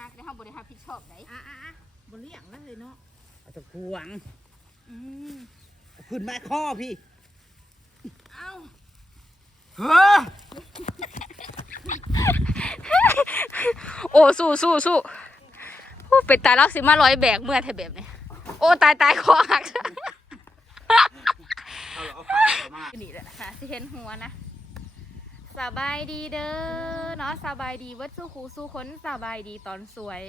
ฮักได้เฮาบ่ได้รับผิดชอบได้อะอะอะบนเลี้ยงแล้วเลยเนาะเอาตะขวงอืมเอาขึ้นมาข้อพี่เอ้าเฮ้อโอ้สู้สู้สู้โอ้เป็นตายแล้วสิมาร้อยแบกเมื่อแทแบบนี้โอ้ตายตายคอหัก เอาเอาฟังเอามา นี่แหละค่ะสิเห็นหัวนะ สบายดีเด้อเนาะสบายดีวัดสู้คูสู้คนสบายดีตอนสวย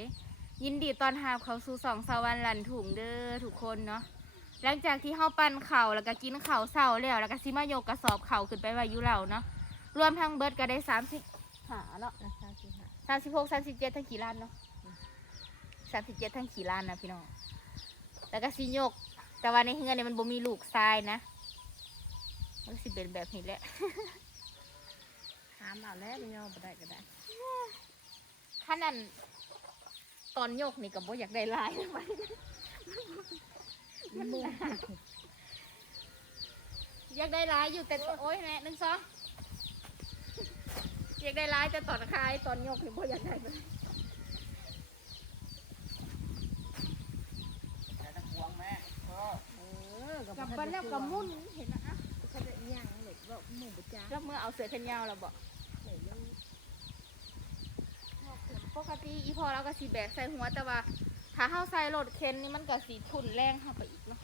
ยินดีตอนหาบเขาสู่สองสวรรค์หลันถุงเด้อทุกคนเนาะหลังจากที่เฮาปั่นเข่าแล้วก็กินเข่าเศร้าแล้วแล้วก็สิมาโยกกระสอบเข่าขึ้นไปไว้อยู่เหล่าเนาะรวมทั้งเบิร์ดก็ได้สามสิบหาเนาะสามสิบห้าสามสิบหกสามสิบเจ็ดทั้งขี่ล้านเนาะสามสิบเจ็ดทั้งขี่ล้านนะพี่น้องแล้วก็สิโยก แต่ว่าในเฮือนเนี่ยมันบ่มีลูกทรายนะมันสิเป็นแบบนี้แหละ ถามเอาแล้วไม่ยอมบ่ได้ก็ได้ถ้านั่นตอนโยกนี่กับโบอยากได้ลายมันมืออยากได้ลายอยู่แต่ตอนโอ้ยแม่หนึ่งสองอยากได้ลายแต่ตอนคลายตอนโยกนี่โบอยากได้เลยเอาตะขวงแม่พ่อเออกับบันแล้วกับมุ่นเห็นนะอะเขาจะย่างเหล็กบอกหมูบุจ้าแล้วเมื่อเอาเสือแขนยาวเราบอก ปกติอีพอเราก็สีแบกใส่หัวแต่ว่าถ้าเฮาใส่รถเข็นนี่มันก็สีทุนแรงเข้าไปอีกเนาะ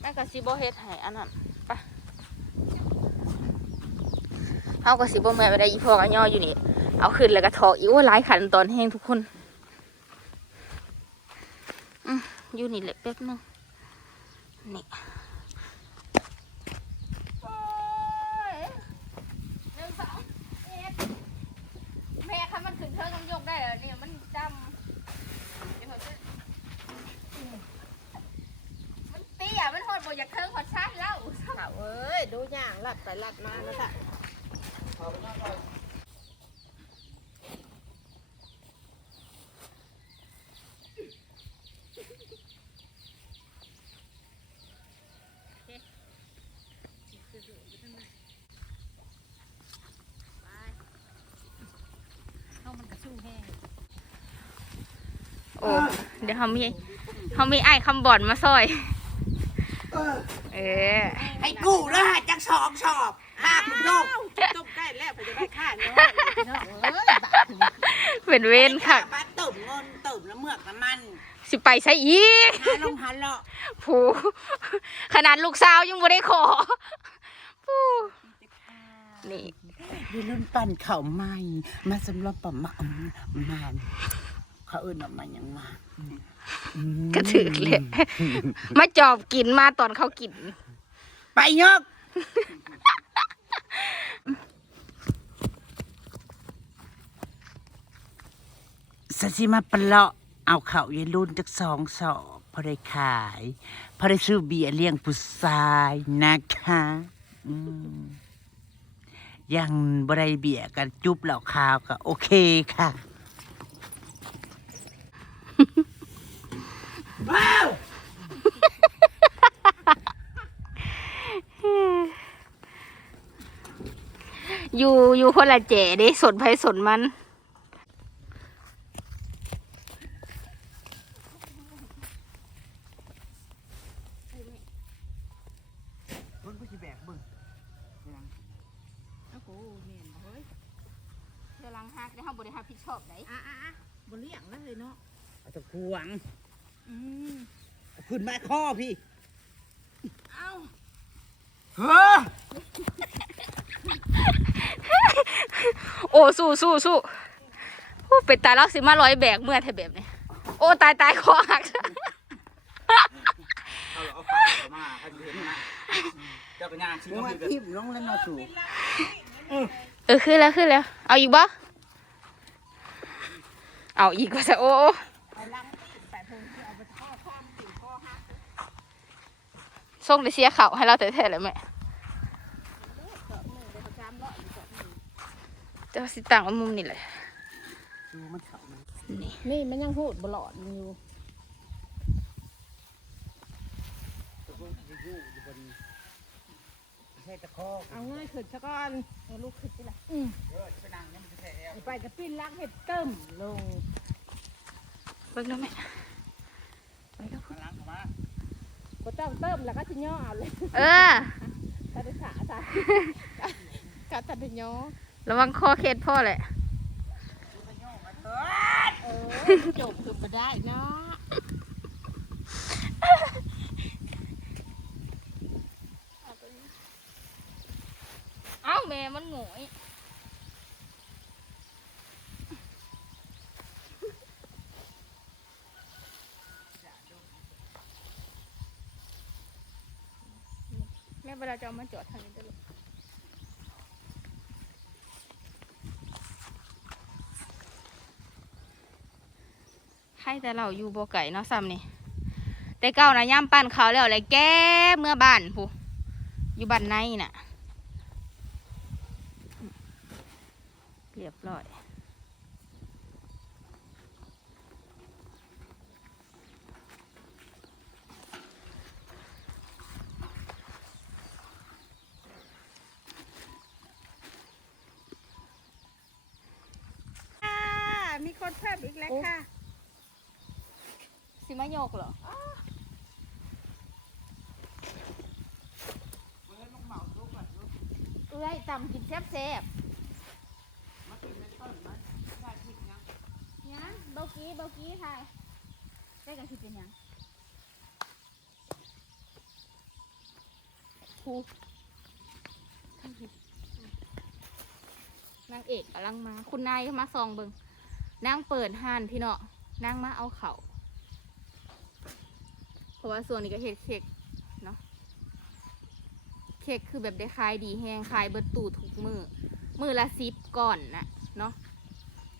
แมันก็สีโบเฮ็ดให้อันนั้นไปเฮาก็สีโบแม่ไปได้อีพอก็ย่ออยู่นี่ เอาขึ้นแล้วก็ถออีว่าหลายขันตอนแห้งทุกคนอืมอยู่นี่แหละแป๊บนึงนี่โอ้ยหนึ่งสองเอ็ดแม่คันมันขึ้น เทิงมันยกได้เหรอเนี่ยมันจำเดี๋ยวเขาจะมันเตี้ยมันหดบ่อยากเทิงหดชาติแล้ว เอ้ย ดูย่างลัดไปลัดมาแล้วค่ะเข้ามันกระชู้แห้งโอ้ เดี๋ยวเขามีเขามีไอ้ายคำบ่อนมาซอย เออให้กูนะฮะจักสองสอบห้าคุณโยกต้มใกล้แล้วผมจะได้ค่าเนาะเนาะเอ้ยบาทนี่เป็นเวนค่ะปลาตุ่มเงินตุ่มน้ำเมือกน้ำมันสิไปใช้อีกหาลงหันเลาะผูขนาดลูกสาวยังไม่ได้ขอผูนี่มีรุ่นปั่นเข่าวใหม่ มาสำหรับปะมะมัน เขาเอื่นออกมาอย่างมาอืมกระถือเลยมาจอบกินมาตอนเขากิน ไปยกสสิมาปะเลาะเอาเข่าวยายรุ่นจากสองสอบพอได้ขายพอได้ซื้อเบียร์เลี้ยงผู้ชายนะคะอืมยังบได้เบียร์กันจุบเหล่าข้าวก็โอเคค่ะ ว้าว อยู่อยู่คนละเจ๋เด้สนไผสนมันเบิ่งผู้สิแบกเบิ่งโอ้โหเมียนบ่เฮ้ยเดี๋ยวหลังฮักได้เฮาบ่ได้รับผิดชอบได้อะอะอะบนเลี้ยงแล้วเลยเนาะเอาตะขวงอืมเอาขึ้นมาข้อพี่เอ้า เฮ้อโอ้สู้สู้สู้โอ้เป็นตายแล้วสิมาร้อยแบกเมื่อแทแบบนี้โอ้ตายตายคอหักเอาเอาฟังเอามาให้เห็นนะเจ้าก็ย่างชิ้นนึกก็ว่าทิ่มลงแล้วเนาสูเออขึ้นแล้วขึ้นแล้ว เอาอีกบ่เอาอีกว่าซะโอ้โอ้ส่งได้เสียเข่าให้เราแต่แท้เลยแม่ จ้าสิต่างเอามุมนี่แหละดูมันเขามันนี่นี่มันยังพูดบลอดอยู่ตะโกนจะอยู่อยู่บนใช่ตะคอเอาง่ายขึ้นซะก่อนเอาลูกขึ้นสิล่ะเออจะไปนั่งเนี่ยมันจะแท้เอวไปกับปิ้นลักเห็ดเติมลงเบิ่งแล้วแม่กำลังเข้ามาก็ต้องเติมแล้วก็จะย่อเอาเลยเออ ตัดขาตาก็ตัดย่อ ระวังคอเคสพ่อแหละเออจบคือมาได้เนาะเอ้าแม่มันโง่ยแม่เวลาจะเอามาจอดทางนี้จะลูกใแต่เราอยู่บ่ไก่เนาะซ้ำนี่แต่เก่านะย่ำปั่นเขาแล้วเลยแก้เมื่อบ้านผู้อยู่บ้านในน่ะเรียบร้อย มีคนเพิ่มอีกแล้วค่ะ สิมาโย กเหรอเอ้ยตำกินแซ่บแซ่บยังเบากี้เบากี้ค่ะได้กันคิดเป็นหยังครูนางเอกกำลังมา คุณนายมาซองเบิงนางเปิดห้านพี่เนาะนางมาเอาเขาวเพ ราะว่าส่วนนี้ก็เห็ดเค้กเนาะเค้กคือแบบได้ขายดีแฮงขายเบิดตู่ทุกมือมือละสิบก่อนนะเนาะ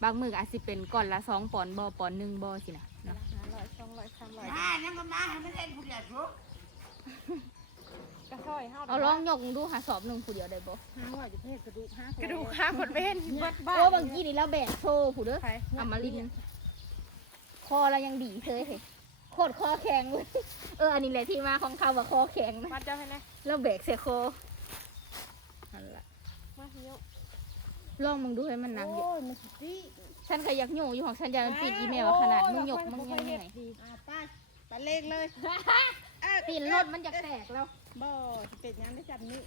บางมือก็อาจสิเป็นก่อนละสองปอนด์บอปอนด์หนึ่งบอสินะเนาะห้าร้อยสองร้อยสามร้อยอ่ายังก็มาให้มันเล่นผู้เดียวทุกกระช่อยห้าเอาลองยกดูหาสอบหนึ่งผู้เดียวได้บ่ห้าร้อยจะเพศกระดูกห้ากระดูกห้าคนเป็นเบิดบ้าโอ้บางทีนี่แล้วแบกโชว์ผู้เด้อใครอมรินทร์คอเรายังดีเคยเห็น โคตรคอแข็งเลยเอออันนี้แหละที่มาของเขาว่าคอแข็งนะวัดเจ้าให้นะแล้วแบกเสียคอนั่นละมาเหี่ยวลองมึงดูให้มันหนักอยู่โอ้ยมันสิฉันก็อยากโยกอยู่ของฉันอยากมันปิดอีเมลว่าขนาดมึงยกมึงยังเหนื่อยอ่าไปไปเลขเลยปีนรถมันจะแตกแล้วบ่สิเป็นยังได้จับนี่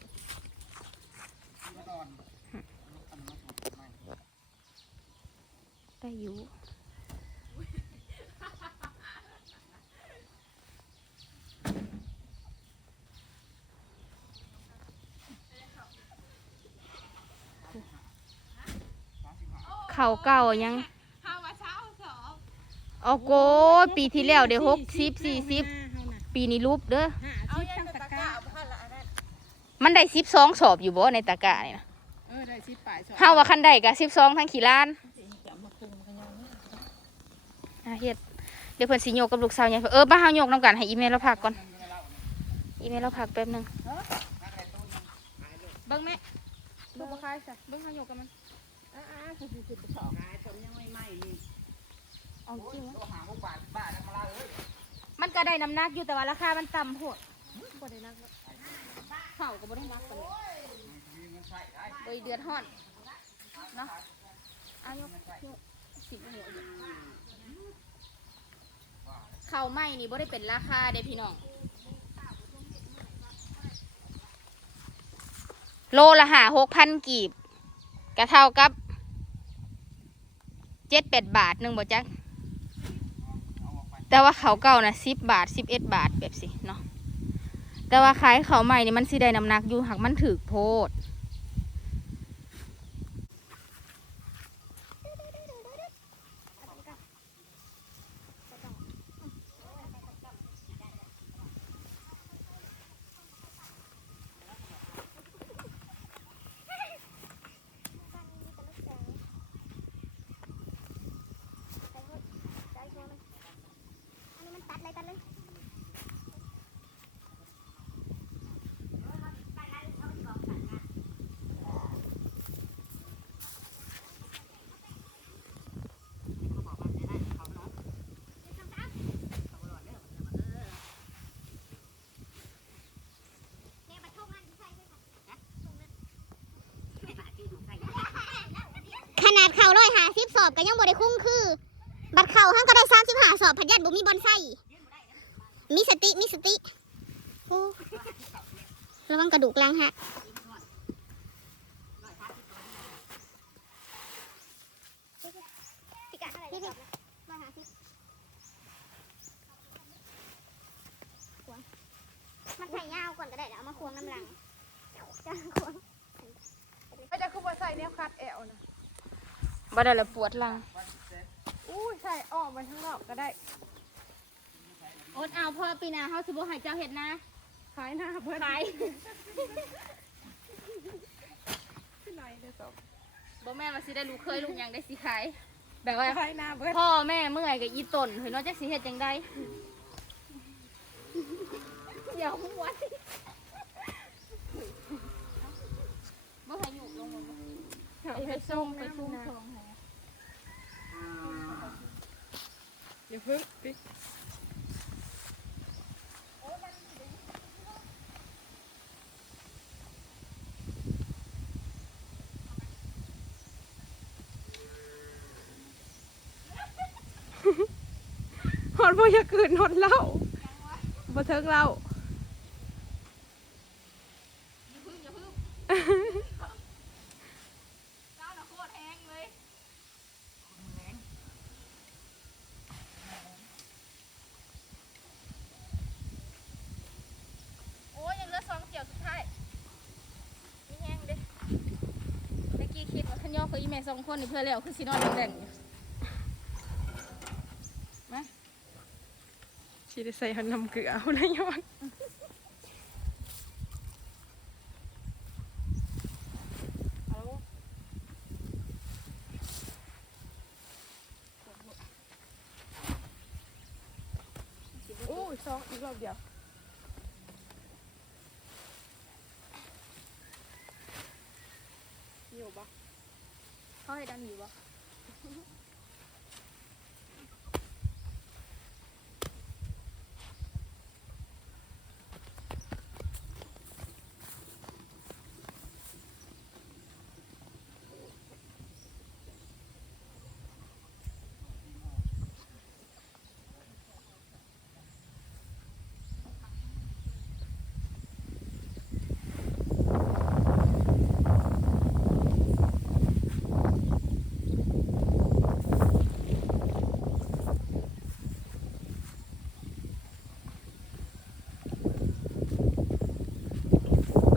มาตอนได้อยู่ เข่าเก่ายังห้าว่าเช้าสองเอาโกปีที่แล้วเดี๋ยวหกสิบสี่สิบปีนี้รูปเด้อห้าสิบทั้งตะกร้ามันได้สิบสองสอบอยู่บ่ในตะกร้านี่นะเออได้สิบปลายสองเฮาว่าคันได้กับสิบสองทั้งขี่ล้านอะเฮ็ดเดี๋ยวเพิ่นสิโยกกับลูกสาวใหญ่เออบ้าเฮาโยกนํกันให้อีเมลเราพักก่อนอีเมลเราพักแป๊บหนึงเบิ่งแม่ดูบ่คายซะเบิ่งเฮาโยกกับมัน อ่าอ่าคือสิสิบสองายผมยังไม่ไหม้นี่เอาจริงตัวหางพวกบาทบ้าแล้วมาลาเอ้ยมันก็ได้น้ำหนักอยู่แต่ว่าราคามันต่ำโหดบ่ได้นักเข่าก็บ่ได้หนักปานนี้เงินใช้ได้เบยเดือดฮ้อนเนาะเอายกยกสิบหัวอยู่าไหมนี่บ่ได้เป็นราคาเด้พี่น้องโลละหาหกพันกีบก็เท่ากับ เจ็ดแปดบาทหนึ่งบ่จักแต่ว่าเขาเก่านะสิบบาทสิบเอ็ดบาทแบบสิเนาะแต่ว่าขายเขาใหม่นี่มันสิได้น้ำหนักอยู่หากมันถือโพด อบก็ยังบ่ได้คุ้มคือ บัตรเข่าห้างก็ได้สามสิบห้าสอบพันยันบ่มีบอลไส้มีสติมีสติโอ้ระวังกระดูกหลังหักมันใส่ยาวก่อนก็ได้เดี๋ยวมาควงน้ำลังจะควงอาจจะคือบ่ใส่เนี่ยคัดแอวนะ บ่ได้ละปวดหลังอู้ยใส่ออกมาข้างนอกก็ได้อดเอาพอปีหน้าเฮาสิบ่ให้เจ้าเฮ็ดนะขายหน้าเพื่อนขายที่ไหนเด้อสองบ่แม่นว่าสิได้ลูกเคยลูกหยังได้สิขายแบบว่าขายหน้าเพื่อนพ่อแม่เมื่อยกับอีต้นเฮ้ยเนาะจักสิเฮ็ดจังได๋เดี๋ยวหัวสิบ่ให้อยู่ลงบ่ไปไปส่งไปส่งส่งให้ อย่า เพิ่งปิฮอดบ่อยากเกินฮอดเล่าบ่เทิงเล่า เจ้าน่ะโคตรแฮงเลยโอ้ยยังเหลือสองเกี่ยวสุดท้ายมีแฮงเด้เมื่อกี้คิดว่าคั นย่อกับอีแม่สองคนนี่เพื่อแล้วคือสินอนแดงๆอยู่สิได้ใส่หันน้ำเกลือเอาได้ย้อนโอ้ยสองอีกรอบเดียว อยู่ปะ เขาให้ดันอยู่บ่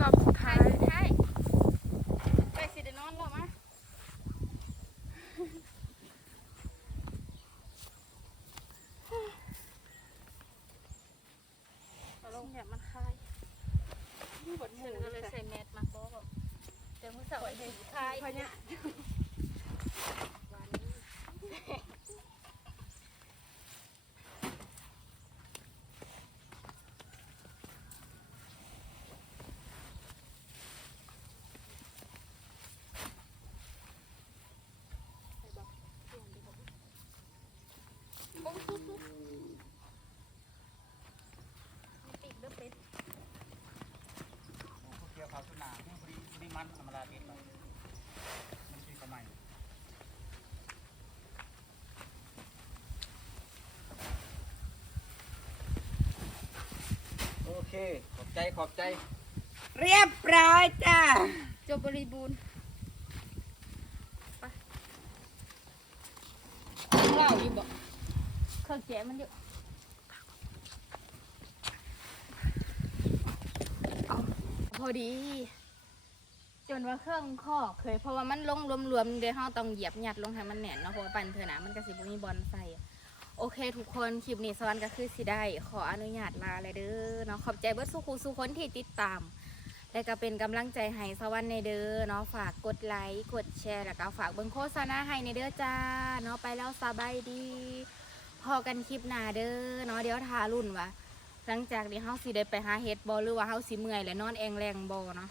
รอบสุดท้าย สุดท้ายไปสิเดี๋ยวนอนแล้วมาเอาลงแบบมันคลาย นี่บท ฉั มื น อ ก็เลยใส่แมสมาเพราะแบบเดี๋ยวมื้อเสาร์อาทิตย์คลายพะเนี่ย ปีกเด้อเป็ด เกี่ยวขาวสุนาพอดีพอดีมันธรรมดาเด็ดไปมันกินกับใหม่โอ เค ขอบใจ ขอบใจ เรียบร้อยจ้าจบบริบูรณ์ไปยังเล่าอยู่บ่เครื่องแกะมันเยอะพอดี จนว่าเครื่องข้อเคยเพราะว่ามันลงรวมๆเดี๋ยวเราต้องเหยียบยัดลงให้มันแน่นเนาะเพราะว่าปั่นเถอะนะมันก็สิบ่มีบอลใส่อะ โอเค ทุกคน คลิปนี้สวรรค์ก็คือสิได้ ขออนุญาตลาเลยเด้อเนาะขอบใจเบิดสุขูสุคนที่ติดตาม และก็เป็นกำลังใจให้สวรรค์ในเด้อเนาะฝากกดไลค์กดแชร์แล้วก็ฝากเบิ่งโฆษณาให้ในเด้อจ้าเนาะไปแล้วสบายดี พอกันคลิปหน้าเด้อเนาะเดี๋ยวทารุ่นว่าหลังจากนี้เฮาสิได้ไปหาเฮ็ดบ่หรือว่าเฮาสิเมื่อยและนอนแองแรงบ่เนาะ